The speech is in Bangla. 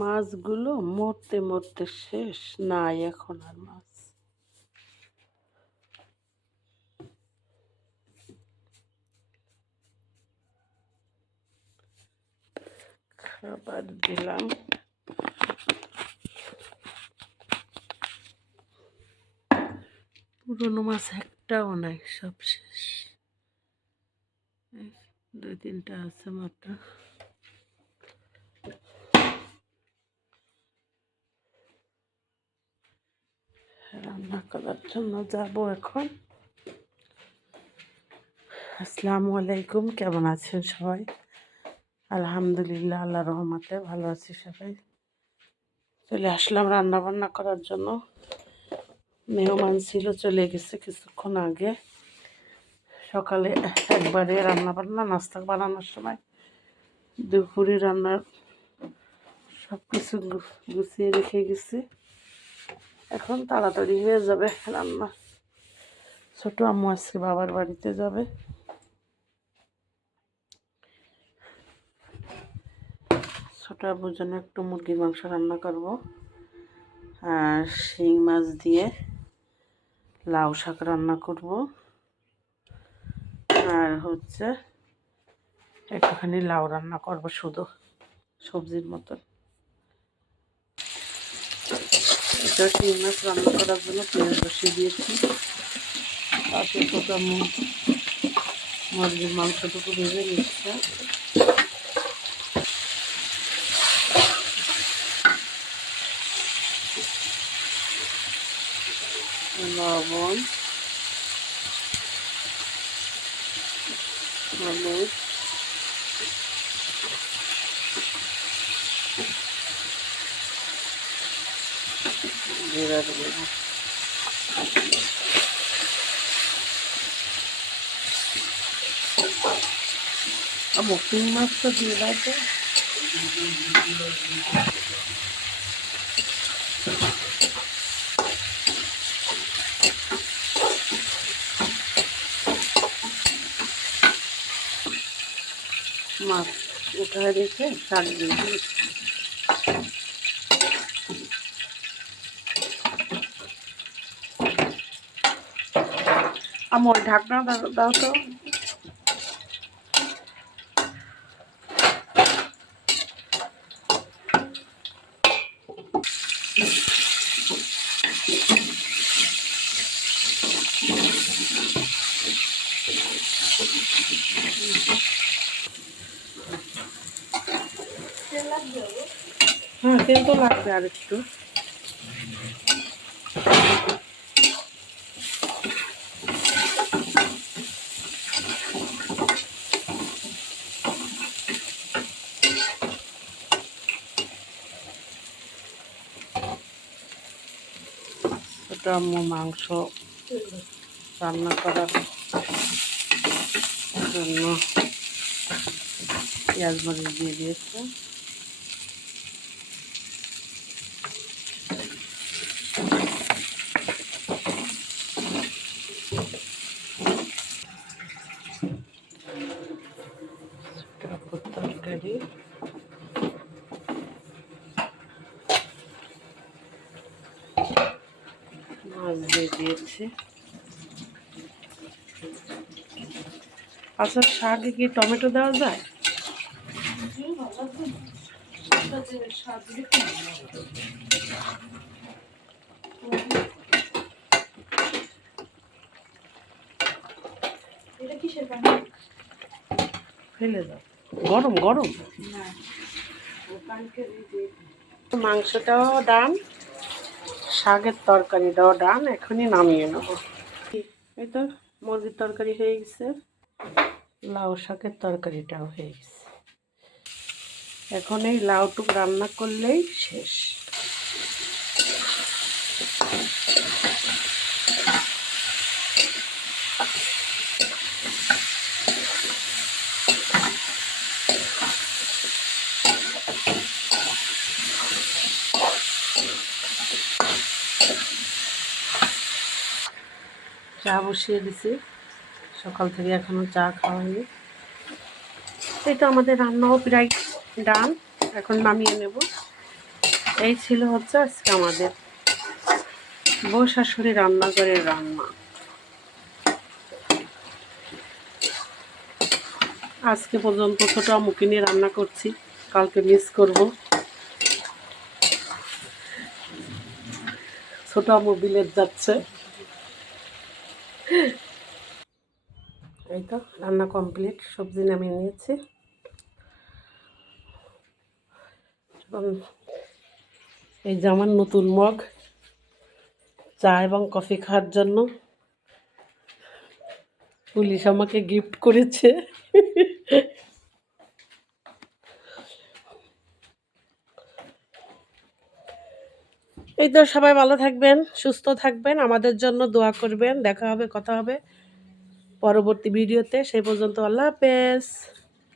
মাছগুলো মরতে মরতে শেষ, নাই এখন আর মাছ। খাবার দিলাম, পুরোনো মাছ একটাও নাই, সব শেষ। দুই তিনটা আছে মাত্র। রান্না করার জন্য যাব এখন। আসসালামু আলাইকুম, কেমন আছেন সবাই? আলহামদুলিল্লাহ, আল্লাহ রহমতে ভালো আছি সবাই। চলে আসলাম রান্না বান্না করার জন্য। মেহমান ছিল, চলে গেছে কিছুক্ষণ আগে। সকালে একবারে রান্না বান্না, নাস্তা বানানোর সময় দুপুরে রান্নার সব কিছু গুছিয়ে রেখে গেছি। এখন তাড়াতাড়ি হয়ে যাবে রান্না। ছোট আম্মু আজকে বাবার বাড়িতে যাবে। ছোট আম্মুর জন্য একটু মুরগির মাংস রান্না করব, আর শিং মাছ দিয়ে লাউ শাক রান্না করব, আর একটুখানি লাউ রান্না করব শুধু সবজির মতন। এটা শিং মাছ রান্না করার জন্য পেঁয়াজ বসিয়ে দিয়েছি। পাশে ছোট আম্মু মুরগির মাংসটুকু ভেজে নিচ্ছে। লবণ, হলুদ, জিরা দেবো। শিং মাছ তো দিয়ে দাও। মাছ উঠায় রেখে শাক দিয়ে দিয়েছি। আমার ঢাকনা দাও তো। হ্যাঁ, তেল তো লাগবে আর একটু। ছোট আম্মু মাংস রান্না করার জন্য পেঁয়াজ মরিচ দিয়ে দিয়েছে। তরকারি মাছ দিয়ে দিয়েছি। আচ্ছা, শাকে কি টমেটো দেওয়া যায়? ফেলে দাও, গরম গরম। মাংসটাও ডান, শাকের তরকারিটাও ডান, এখনই নামিয়ে নেব। এই তো মুরগির তরকারি হয়ে গেছে, লাউ শাকের তরকারিটাও হয়ে গেছে। এখন এই লাউটুক রান্না করলেই শেষ। চা বসিয়ে দিছি, সকাল থেকে এখনো চা খাওয়া হয়নি। এই তো আমাদের রান্নাও প্রায় ডান, এখন নামিয়ে নেব। এই ছিল হচ্ছে আজকে আমাদের বউ শাশুড়ি রান্নাঘরের রান্না। আজকে পর্যন্ত ছোটো আমুকে নিয়ে রান্না করছি, কালকে মিস করব। ছোটো আমু বিলেত যাচ্ছে। এই তো রান্না কমপ্লিট, সবজি নামিয়ে নিয়েছি। এই যে আমার নতুন মগ, চা এবং কফি খাওয়ার জন্য পুলিশ আমাকে গিফট করেছে। এই তো সবাই ভালো থাকবেন, সুস্থ থাকবেন, আমাদের জন্য দোয়া করবেন। দেখা হবে, কথা হবে পরবর্তী ভিডিওতে। সেই পর্যন্ত আল্লাহ হাফেজ।